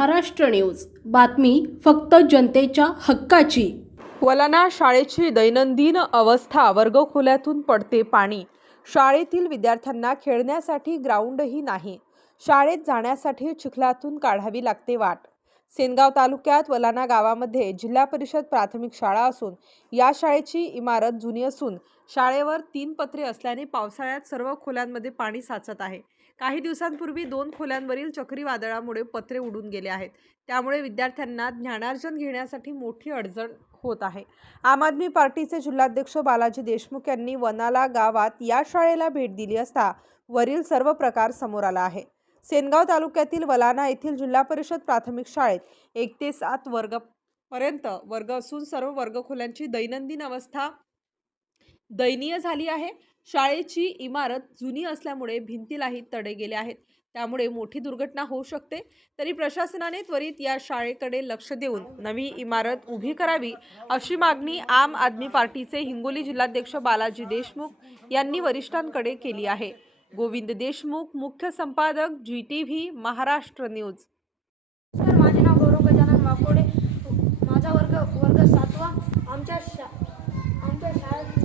Maharashtra news. बातमी फक्त जनतेच्या हक्काची. वलाना शाळेची दैनंदिन अवस्था वर्गखोल्यातून पडते पाणी. शाळेतील विद्यार्थ्यांना खेळण्यासाठी ग्राउंडही नाही. शाळेत जाण्यासाठी चिखलातून काढावी लागते वाट. सेनगाव तालुक्यात वलाना गावामध्ये जिल्हा परिषद प्राथमिक शाळा असून या शाळेची इमारत जुनी असून शाळेवर तीन पत्रे असल्याने पावसाळ्यात सर्व खोल्यांमध्ये पाणी साचत आहे. काही दिवसांपूर्वी दोन खोल्यांवरील चक्रीवादळामुळे पत्रे उडून गेले आहेत. त्यामुळे विद्यार्थ्यांना ज्ञानार्जन घेण्यासाठी मोठी अडचण होत आहे. आम आदमी पार्टीचे जिल्हाध्यक्ष बालाजी देशमुख यांनी वनाला गावात या शाळेला भेट दिली असता वरील सर्व प्रकार समोर आला आहे. सेनगाव तालुक्यातील वलाना येथील जिल्हा परिषद प्राथमिक शाळेत एक ते सात वर्ग पर्यंत वर्ग असून सर्व वर्गखोल्यांची दैनंदिन अवस्था दयनीय झाली आहे. शाळेची इमारत जुनी असल्यामुळे भिंतीलाही तडे गेले आहेत. त्यामुळे मोठी दुर्घटना होऊ शकते. तरी प्रशासनाने त्वरित या शाळेकडे लक्ष देऊन नवी इमारत उभी करावी अशी मागणी आम आदमी पार्टीचे हिंगोली जिल्हाध्यक्ष बालाजी देशमुख यांनी वरिष्ठांकडे केली आहे. गोविंद देशमुख मुख्य संपादक G T V Maharashtra news. माझे नाव गौरव गजानन वाकोडे. माझा वर्ग वर्ग सातवा. आमच्या शा आमच्या शाळेत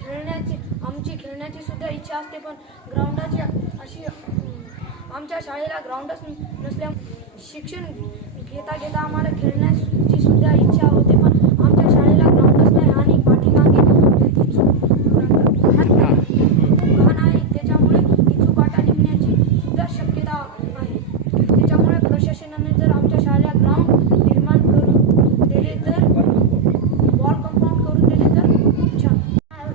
खेळण्याची आमची खेळण्याची सुद्धा इच्छा असते पण ग्राउंडाची अशी आमच्या शाळेला ग्राउंडच नसल्या शिक्षण घेता घेता आम्हाला खेळण्याची सुद्धा इच्छा होते पण आमच्या शाळेला ग्राउंडच नाही आणि पाठीमागे ती चूक लहान आहे त्याच्यामुळे ही चुकाटा निघण्याची सुद्धा शक्यता आहे त्याच्यामुळे प्रशासनाने जर आमच्या शाळेला ग्राउंड निर्माण करून दिले तर वॉल कंपाऊंड करून दिले तर खूप छान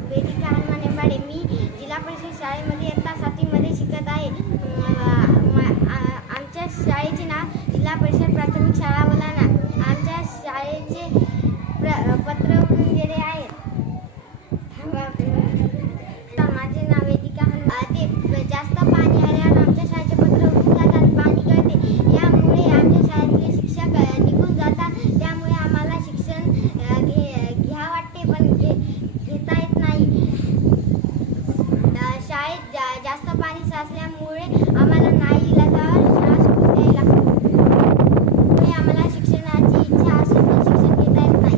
वेदिका हनुमान एंबाडे मी जिल्हा परिषद शाळेमध्ये इयत्ता सातवीमध्ये शिकत आहे अं, म- आ- आमच्या शाळेचे नाव जिल्हा परिषद प्राथमिक शाळा बोलाना आमच्या शाळेचे प्र पत्र उडून गेले आहेत तर माझे नाव वेदिका हनुमान ते जास्त पाणी आल्यावर आमच्या शाळेचे पत्र उडून जातात पाणी गळते यामुळे आमच्या शाळेतले शिक्षक अ, निघून जातात त्यामुळे आम्हाला शिक्षण अ, घे घ्या वाटते पण घे घेता येत नाही अ, शाळेत जा जास्त पाणी साचल्यामुळे आम्हाला नाही इलाजावर शाळा सोडून द्यावी लागते त्यामुळे आम्हाला शिक्षणाची इच्छा असून पण शिक्षण घेता येत नाही